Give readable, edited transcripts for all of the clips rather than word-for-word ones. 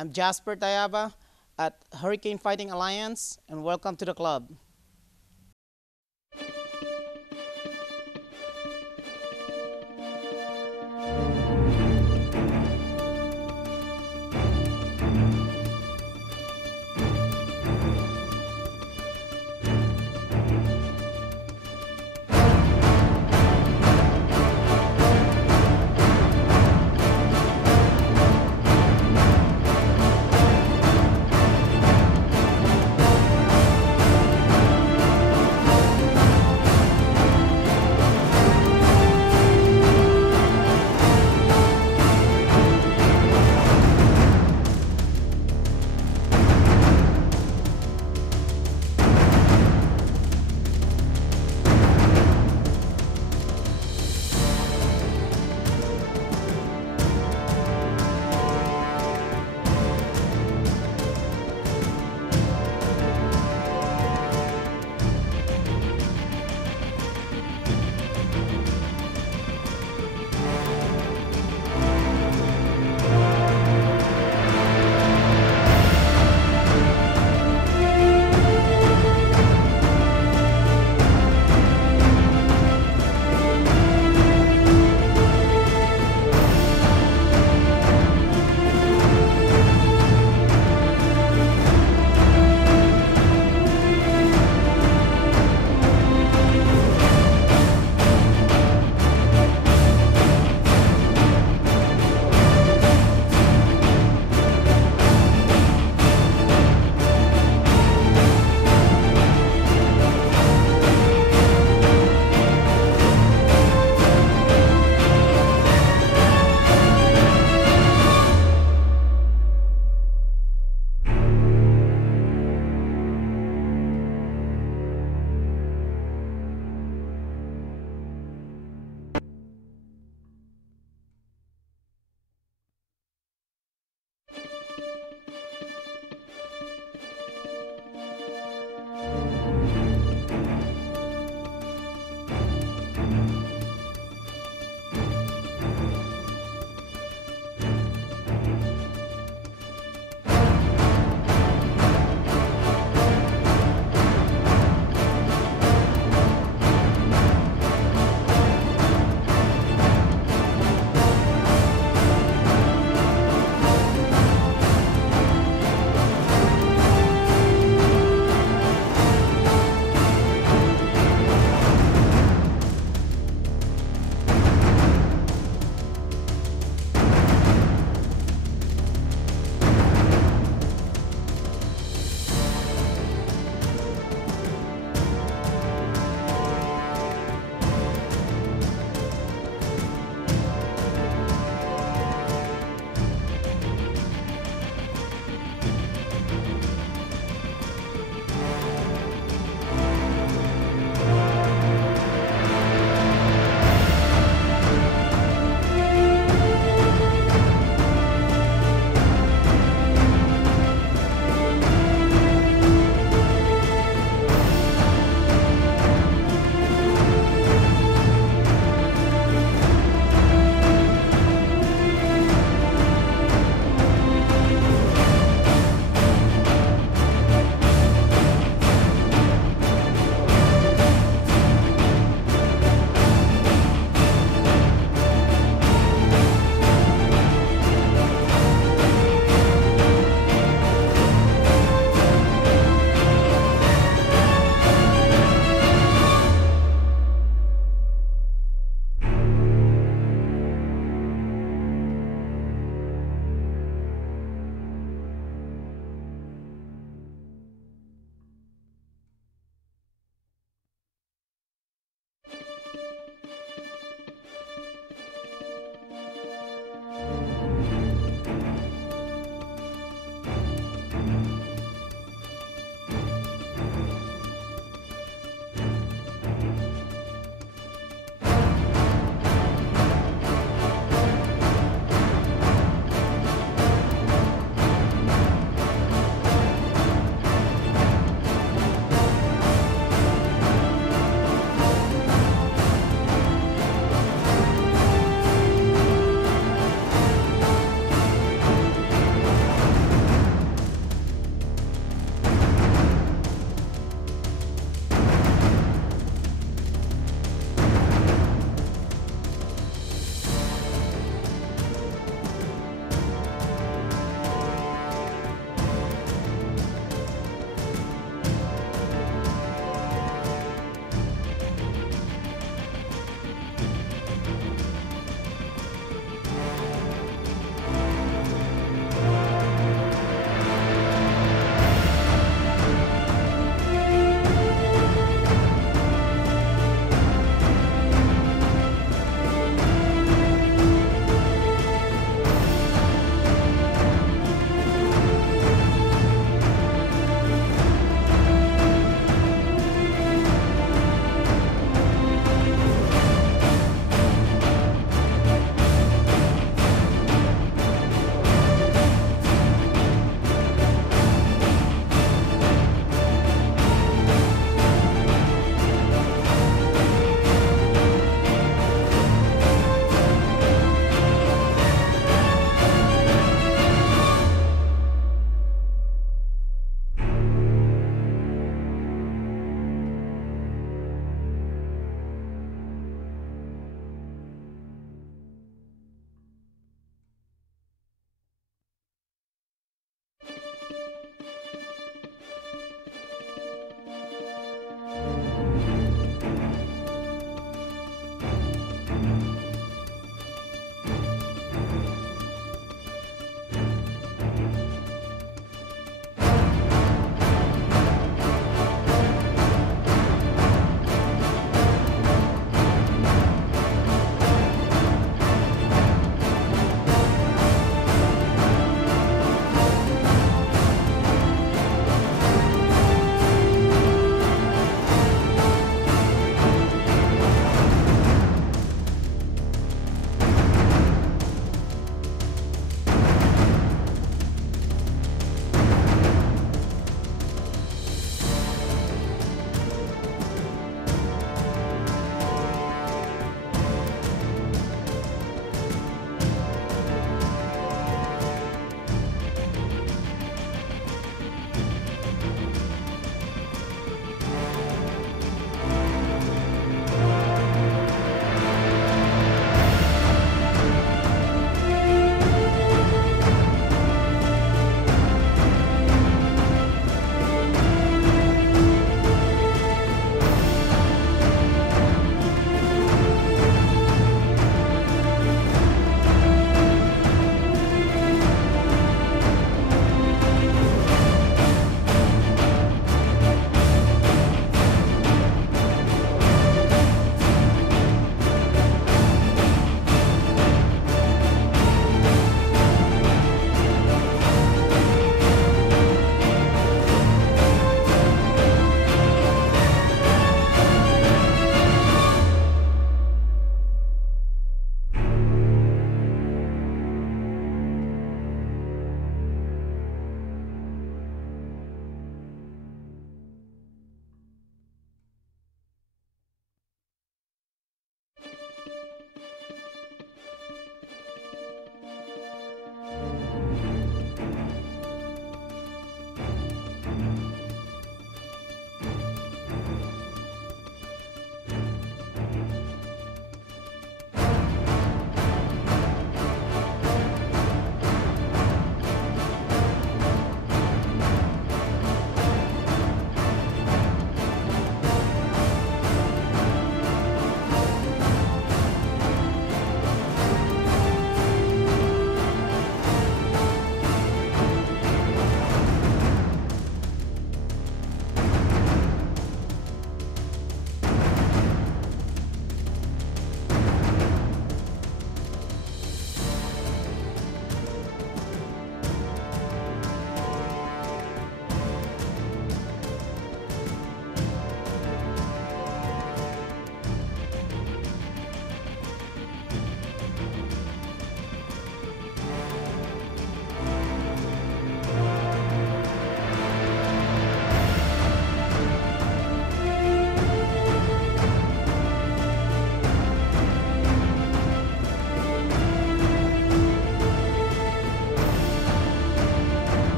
I'm Jasper Tayaba at Hurricane Fighting Alliance, and welcome to the club.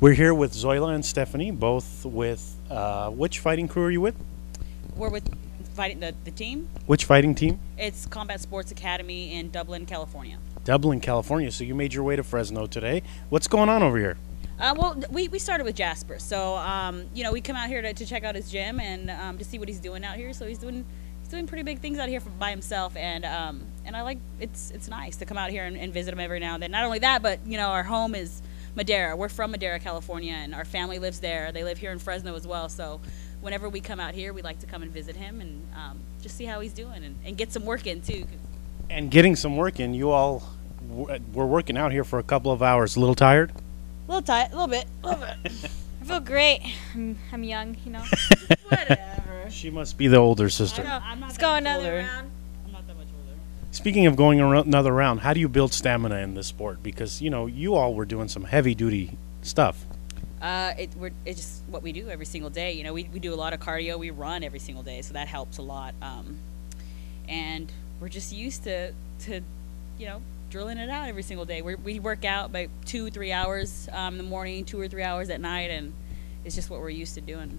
We're here with Zoila and Stephanie, both with which fighting crew are you with? We're with fighting the team. Which fighting team? It's Combat Sports Academy in Dublin, California. Dublin, California. So you made your way to Fresno today. What's going on over here? Well, we started with Jasper, so we come out here to check out his gym and to see what he's doing out here. So he's doing pretty big things out here by himself, and I like it's nice to come out here and visit him every now and then. Not only that, but our home is Madera. We're from Madera, California, and our family lives there. They live here in Fresno as well. So whenever we come out here, we like to come and visit him and just see how he's doing and get some work in too. And getting some work in, you all were working out here for a couple of hours. A little tired? A little tight, a little bit. I feel great. I'm young, Whatever. She must be the older sister. I'm not Let's that go much another older. round. I'm not that much older. Speaking of going another round, how do you build stamina in this sport? Because, you all were doing some heavy-duty stuff. It's just what we do every single day. We do a lot of cardio. We run every single day, so that helps a lot. And we're just used to drilling it out every single day. We work out by 2-3 hours in the morning, 2 or 3 hours at night, and it's just what we're used to doing.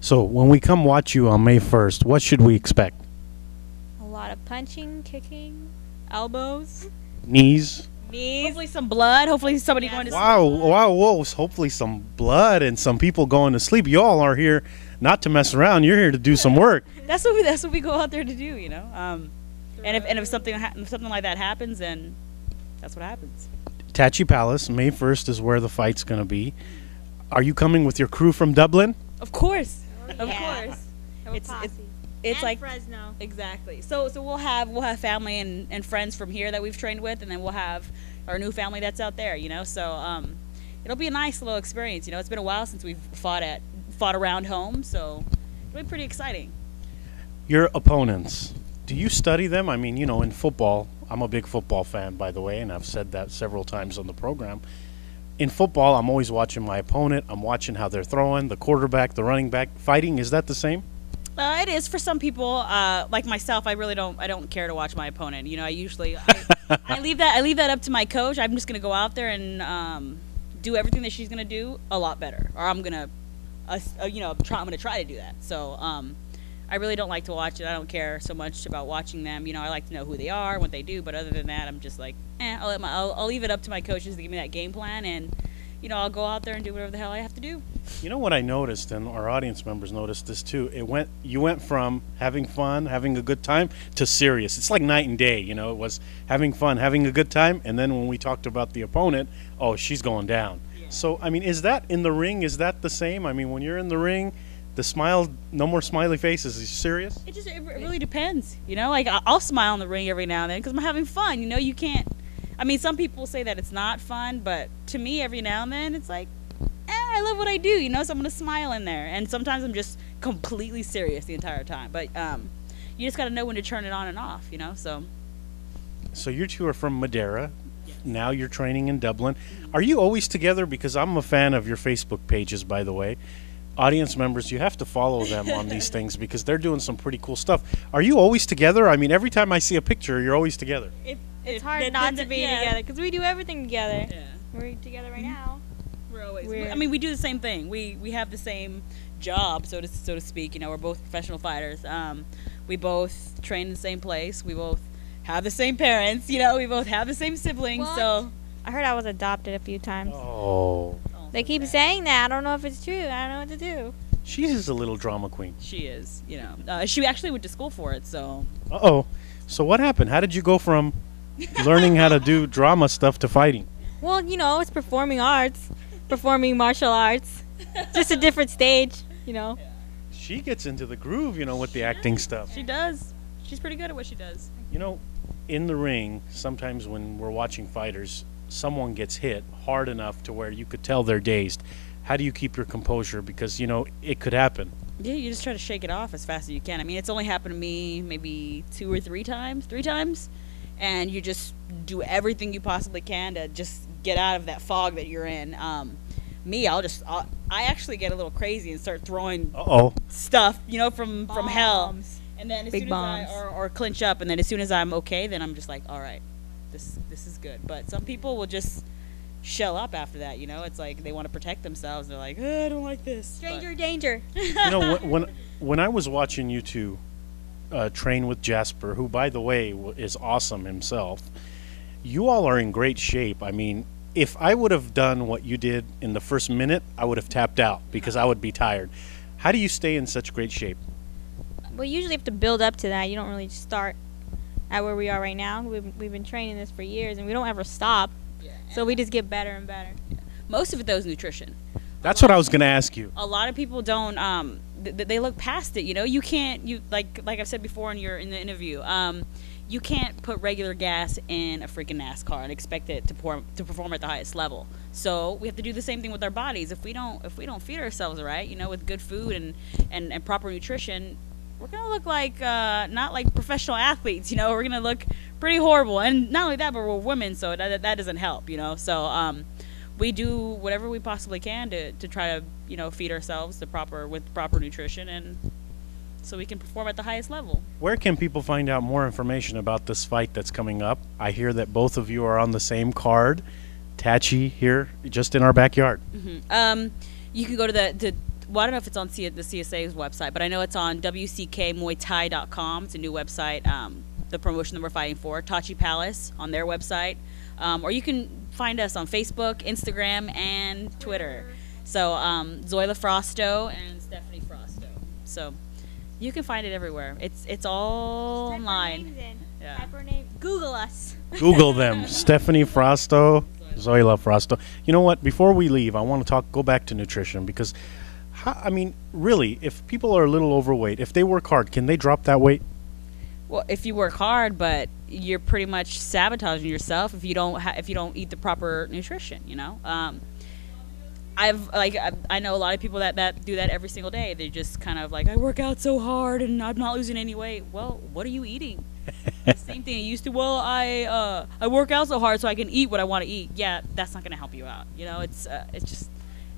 So when we come watch you on May 1st, what should we expect? A lot of punching, kicking, elbows, Knees? knees. Hopefully some blood. Hopefully somebody going to Wow, whoa. Hopefully some blood and some people going to sleep. You all are here not to mess around. You're here to do some work. That's what we go out there to do, And if something like that happens, then that's what happens. Tachi Palace, May 1st is where the fight's going to be. Are you coming with your crew from Dublin? Of course, of Yeah. course. Have a It's posse. It's And like Fresno. exactly. So we'll have family and friends from here that we've trained with, and then we'll have our new family that's out there. So it'll be a nice little experience. It's been a while since we've fought around home, so it'll be pretty exciting. Your opponents, do you study them? I mean, in football, I'm a big football fan, by the way, and I've said that several times on the program. In football, I'm always watching my opponent. I'm watching how they're throwing, the quarterback, the running back. Fighting, is that the same? It is for some people. Like myself, I don't care to watch my opponent. I leave that up to my coach. I'm just gonna go out there and do everything that she's gonna do a lot better, or I'm gonna try to do that. So I really don't like to watch it. I don't care so much about watching them. I like to know who they are, what they do. But other than that, I'm just like, I'll leave it up to my coaches to give me that game plan, and I'll go out there and do whatever the hell I have to do. You know what I noticed, and our audience members noticed this too. You went from having fun, having a good time, to serious. It's like night and day. It was having fun, having a good time, and then when we talked about the opponent, oh, she's going down. Yeah. So I mean, is that in the ring? Is that the same? I mean, when you're in the ring, the smile, no more smiley faces. Is serious? It really depends. Like I'll smile in the ring every now and then because I'm having fun. You can't. I mean, some people say that it's not fun, but to me, every now and then, it's like, I love what I do, so I'm going to smile in there. And sometimes I'm just completely serious the entire time. But you just got to know when to turn it on and off, so. So you two are from Madera. Yes. Now you're training in Dublin. Are you always together? Because I'm a fan of your Facebook pages, by the way. Audience members, you have to follow them on these things because they're doing some pretty cool stuff. Are you always together? I mean, every time I see a picture, you're always together. It's hard not to be together because we do everything together. Yeah. We're together right now. We're always. We're- I mean, we do the same thing. We have the same job, so to speak. We're both professional fighters. We both train in the same place. We both have the same parents. We both have the same siblings. What? So. I heard I was adopted a few times. Oh, They keep saying that. I don't know if it's true. I don't know what to do. she's a little drama queen. She is. She actually went to school for it. So. Uh-oh. So what happened? How did you go from learning how to do drama stuff to fighting? Well, it's performing arts, performing martial arts. Just a different stage, She gets into the groove, with the acting stuff. She does. She's pretty good at what she does. In the ring, sometimes when we're watching fighters, someone gets hit hard enough to where you could tell they're dazed. How do you keep your composure? Because, it could happen. Yeah, you just try to shake it off as fast as you can. I mean, it's only happened to me maybe 2 or 3 times, 3 times, and you just do everything you possibly can to just get out of that fog that you're in. I actually get a little crazy and start throwing Uh-oh. stuff, from hell, Bombs. and then as Big soon bombs. as or clinch up, and then as soon as I'm okay, then I'm just like, all right, this is good. But some people will just shell up after that. You know, it's like they want to protect themselves. They're like, I don't like this. Stranger danger. You know, when I was watching you two train with Jasper, who, by the way, is awesome himself, you all are in great shape. I mean, if I would have done what you did in the first minute, I would have tapped out because I would be tired. How do you stay in such great shape? Well, you usually have to build up to that. You don't really start at where we are right now. We've been training this for years, and we don't ever stop. Yeah. So we just get better and better. Most of it, though, is nutrition. That's what I was going to ask you. A lot of people don't. They look past it. You know, you can't. You like I've said before in the interview. You can't put regular gas in a freaking NASCAR and expect it to perform at the highest level. So we have to do the same thing with our bodies. If we don't feed ourselves right, you know, with good food and proper nutrition, we're gonna look like not like professional athletes. You know, we're gonna look pretty horrible. And not only that, but we're women, so that doesn't help. You know, so we do whatever we possibly can to try to, you know, feed ourselves with proper nutrition, and so we can perform at the highest level. Where can people find out more information about this fight that's coming up? I hear that both of you are on the same card. Tachi here, just in our backyard. Mm-hmm. You can go to well, I don't know if it's on the CSA's website, but I know it's on WCKMuayThai.com. It's a new website. The promotion that we're fighting for, Tachi Palace, on their website. Or you can find us on Facebook, Instagram, and Twitter. So Zoila Frosto and Stephanie Frosto. So you can find it everywhere. It's all online. Yeah. Type our name. Google us. Google them. Stephanie Frosto, Zoila Frosto. You know what? Before we leave, I want to go back to nutrition because, I mean, really, if people are a little overweight, if they work hard, can they drop that weight? Well, if you work hard, but you're pretty much sabotaging yourself if you don't eat the proper nutrition. You know, I know a lot of people that do that every single day. They just kind of like, I work out so hard and I'm not losing any weight. Well, what are you eating? The same thing I used to. Well, I work out so hard so I can eat what I want to eat. Yeah, that's not going to help you out. You know, it's just,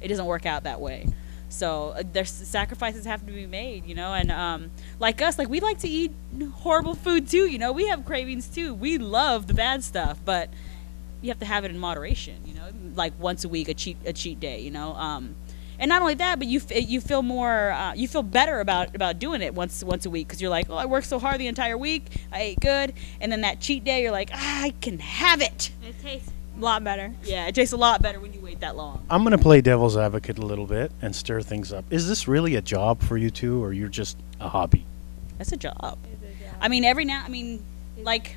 it doesn't work out that way. So there's sacrifices have to be made, you know, and like us, like we like to eat horrible food too, you know, we have cravings too. We love the bad stuff, but you have to have it in moderation, you know, like once a week, a cheat day, you know. And not only that, but you feel more, you feel better about doing it once a week because you're like, oh, I worked so hard the entire week, I ate good, and then that cheat day, you're like, I can have it. It tastes a lot better. Yeah, it tastes a lot better when you wait that long. I'm going to play devil's advocate a little bit and stir things up. Is this really a job for you two, or you're just a hobby? That's a job. It's a job. I mean, like,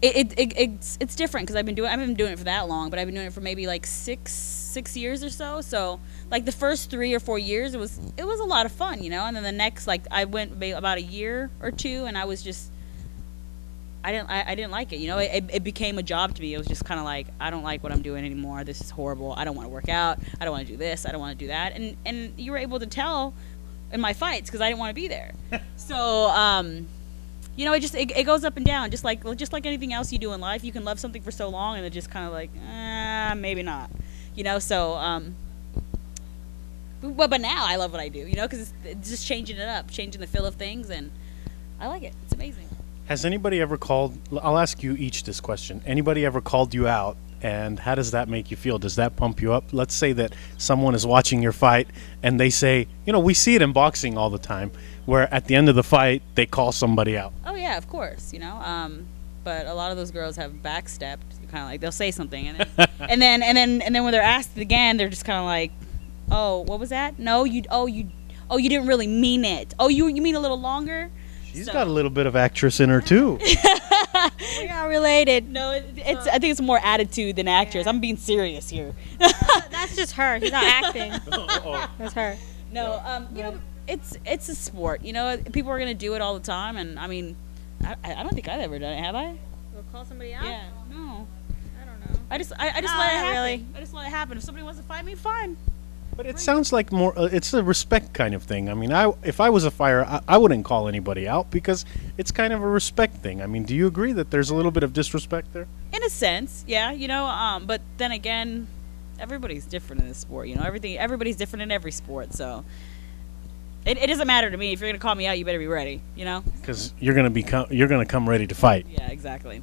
it's different because I haven't been doing it for that long, but I've been doing it for maybe like six years or so. So like the first 3 or 4 years, it was a lot of fun, you know. And then the next, like, I went about a year or two, and I was just, I didn't like it, you know. It became a job to me. It was just kind of like, I don't like what I'm doing anymore. This is horrible. I don't want to work out. I don't want to do this. I don't want to do that. And you were able to tell in my fights because I didn't want to be there. So you know, it goes up and down, just like anything else you do in life. You can love something for so long, and it's just kind of like, maybe not, you know. So but now I love what I do, you know, because it's just changing it up, changing the feel of things, and I like it. It's amazing. Has anybody ever called, I'll ask you each this question, anybody ever called you out, and how does that make you feel? Does that pump you up? Let's say that someone is watching your fight and they say, you know, we see it in boxing all the time, where at the end of the fight they call somebody out. Oh yeah, of course, you know. But a lot of those girls have backstepped, kind of like they'll say something, and then and then when they're asked again, they're just kind of like, oh, what was that? No, you didn't really mean it. Oh, you mean a little longer? She's got a little bit of actress in her too. We are related. No, I think it's more attitude than actress. Yeah. I'm being serious here. That's just her. She's not acting. That's her. No, you know, it's a sport. You know, people are gonna do it all the time, and I mean, I don't think I've ever done it. Have I? We'll call somebody out? Yeah. No. I don't know. I just No, let it not happen. really. I just let it happen. If somebody wants to fight me, fine. But it sounds like more, it's a respect kind of thing. I mean, if I was a fighter, I wouldn't call anybody out because it's kind of a respect thing. I mean, do you agree that there's a little bit of disrespect there? In a sense, yeah. You know, but then again, everybody's different in this sport. You know, everybody's different in every sport. So it doesn't matter to me. If you're gonna call me out, you better be ready. You know. Because you're gonna come ready to fight. Yeah, exactly.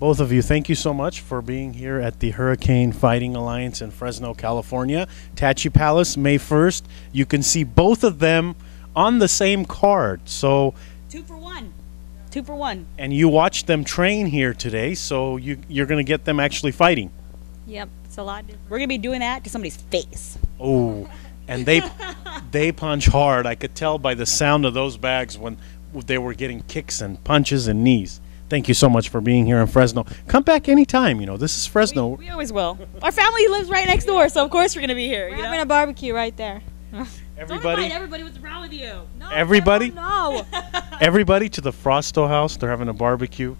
Both of you, thank you so much for being here at the Hurricane Fighting Alliance in Fresno, California. Tachi Palace, May 1st. You can see both of them on the same card. So, 2 for 1. 2 for 1. and you watched them train here today, so you're going to get them actually fighting. Yep, it's a lot different. We're going to be doing that to somebody's face. Oh, and they punch hard. I could tell by the sound of those bags when they were getting kicks and punches and knees. Thank you so much for being here in Fresno. Come back anytime. You know, this is Fresno. We always will. Our family lives right next door, so of course we're going to be here. We're You know? having a barbecue right there. Don't Everybody, invite everybody. What's wrong with you? everybody, No. everybody to the Frosto house. They're having a barbecue.